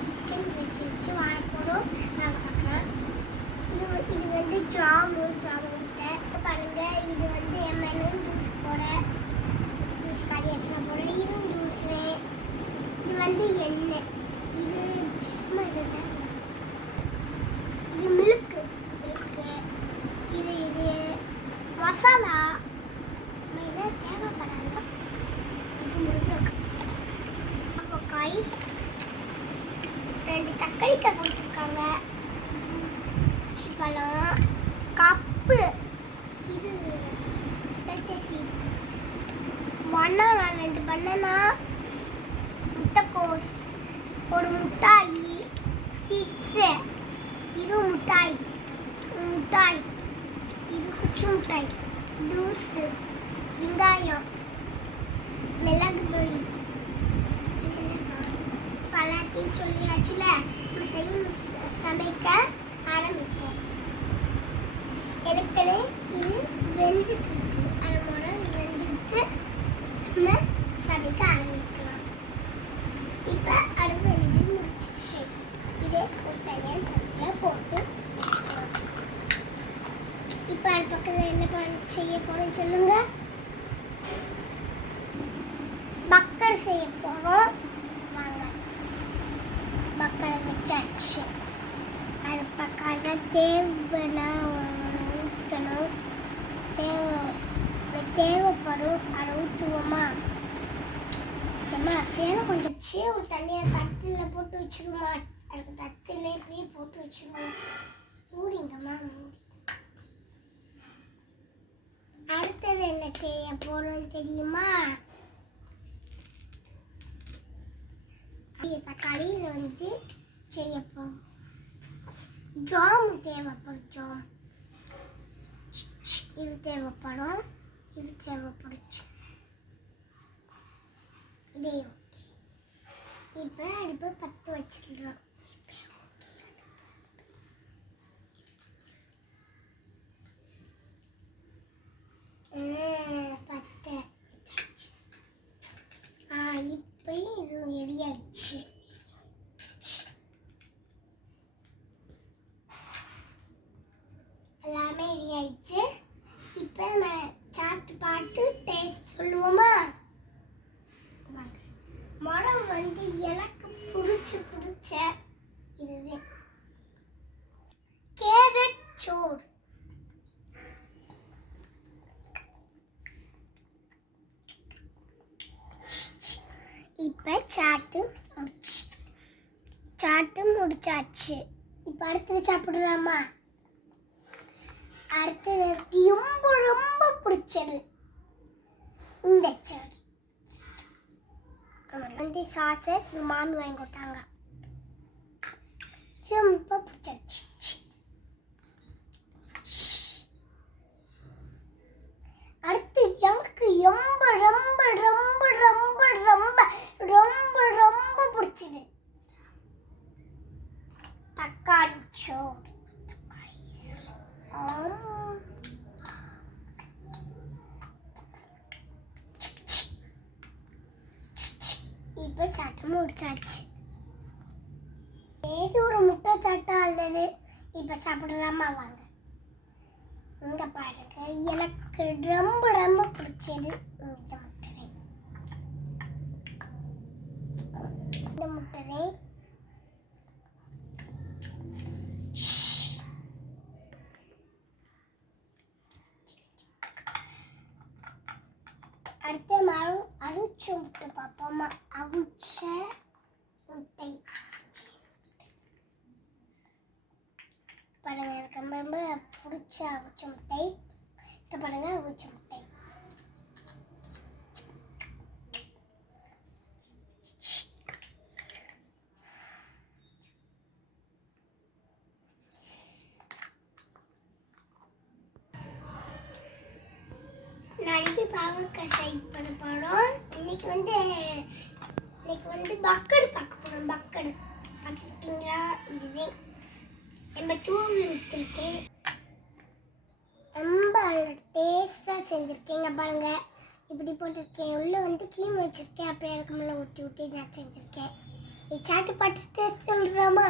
Chicken வச்சு வாழ போகிறோம். நாங்கள் பார்க்கலாம். இது வந்து ஜாமு முட்டை பாருங்க. இது வந்து எம்என்எம் ஜூஸ் போட ஜூஸ் காய்ச்சி போட ஜூஸ். இது வந்து எண்ணெய். இது இது மில்க்கு. இது மசாலா மெயினாக தேவைப்படாது. இது முருங்கைக்காய், 2 தக்காளிக்காய் கொடுத்துருக்காங்க, பழம், கப்பு, இது பனானா, 2 பனானா, முட்டைக்கோஸ், ஒரு முட்டாய், சிப்ஸு, இது முட்டாய், இது குச்சி முட்டாய், ஜூஸு, வெங்காயம், மிளகு தூள். பழத்தையும் சொல்லியாச்சுல, நம்ம சமைக்க ஆரம்பிப்போம். ஏற்கனவே இது வெந்துட்டு இருக்கு. வெந்துட்டு நம்ம சமைக்க ஆரம்பிக்கலாம். இப்போ அடுப்பு வெந்து முடிச்சிச்சு. இதே ஒரு தனியாக தட்டில் போட்டு இப்போ அது பக்கத்தில் என்ன செய்ய போகிறோம் சொல்லுங்க. பக்கர் செய்ய போகிறோம். வாங்க, பக்கரை வச்சாச்சு. அது பக்கம் தேவைன்னா ஊற்றணும். தேவைப்படும். அதை ஊற்றுவோமா? ஏன்னா சேனை கொஞ்சம் ஒரு தண்ணியாக தட்டில் போட்டு வச்சுருமா. அதுக்கு தட்டில் இப்படியே போட்டு வச்சுருவோம். மூடிங்கம்மா, மூடி. அடுத்தது என்ன செய்ய போகிறோம்னு தெரியுமா? தக்காளி இதை வந்து செய்ய போகிறோம். ஜாம் தேவைப்படும். இது தேவைப்படும். இதே ஓகே. இப்போ அடுப்பு 10 வச்சிடுறோம். பத்து வச்சாச்சு. இப்போ இது ரெடியாச்சு. எல்லாமே ரெடி ஆயிடுச்சு. இப்போ நம்ம சாப்பிட்டு பாட்டு டேஸ்ட் சொல்லுவோமா? மரம் வந்து எனக்கு பிடிச்ச இதுதான் கேரட் சோறு. இப்போ சாட்டு முடிச்சாச்சு. இப்போ அடுத்தது சாப்பிடலாமா? அடுத்தது ரொம்ப பிடிச்சது இந்த சார் வந்து சாசஸ் மாமி வாங்கி கொடுத்தாங்க. ரொம்ப பிடிச்சாச்சு. அடுத்து எனக்கு ரொம்ப பிடிச்சது தக்காளி சோறு. இப்போ சாட்டை முடிச்சாச்சு. ஒரு முட்டை சாட்டா அல்லது இப்போ சாப்பிடலாமா? வாங்க. இங்க பாருங்க, எனக்கு ரொம்ப பிடிச்சது இந்த முட்டை. அடுத்த அவிச்ச முட்டை பார்ப்போமா? அவிச்ச முட்டை பாருங்க, எனக்கு ரொம்ப பிடிச்ச அவிச்ச முட்டை. இதை பாருங்க, அவிச்ச முட்டை. நாளைக்கு பாவக்காய் சைட் பண்ண போகிறோம். இன்னைக்கு வந்து பக்கடு பார்க்க போகிறோம். பக்கடு பார்த்துருக்கீங்களா? இதுவே நம்ம தூள் ஊற்றிருக்கேன். ரொம்ப டேஸ்ட்டாக செஞ்சுருக்கேங்க. பாருங்கள், இப்படி போட்டிருக்கேன். உள்ளே வந்து கீம் வச்சுருக்கேன். அப்படியே இருக்கும்போது ஊற்றி நான் செஞ்சுருக்கேன். சாட்டு பாட்டு சொல்கிறோமா?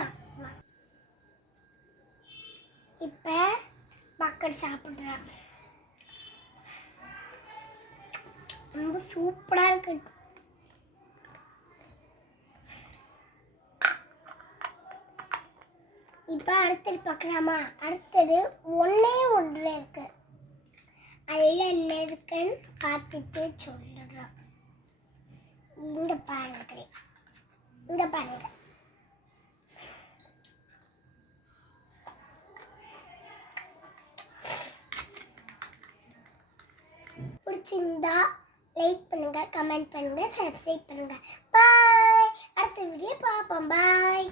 இப்போ மக்கள் சாப்பிட்றாங்க. ரொம்ப சூப்பராக இருக்கு. இப்போ அடுத்தது பார்க்கலாமா? அடுத்தது ஒன்றே ஒன்று இருக்கு. அதில் என்ன இருக்குன்னு பார்த்துட்டு சொல்லுறோம். இங்கே பாருங்க, இங்கே பாருங்க. பிடிச்சிருந்தா லைக் பண்ணுங்க, கமெண்ட் பண்ணுங்க, சப்ஸ்கிரைப் பண்ணுங்க. பாய். அடுத்த வீடியோ பார்ப்போம். பாய்.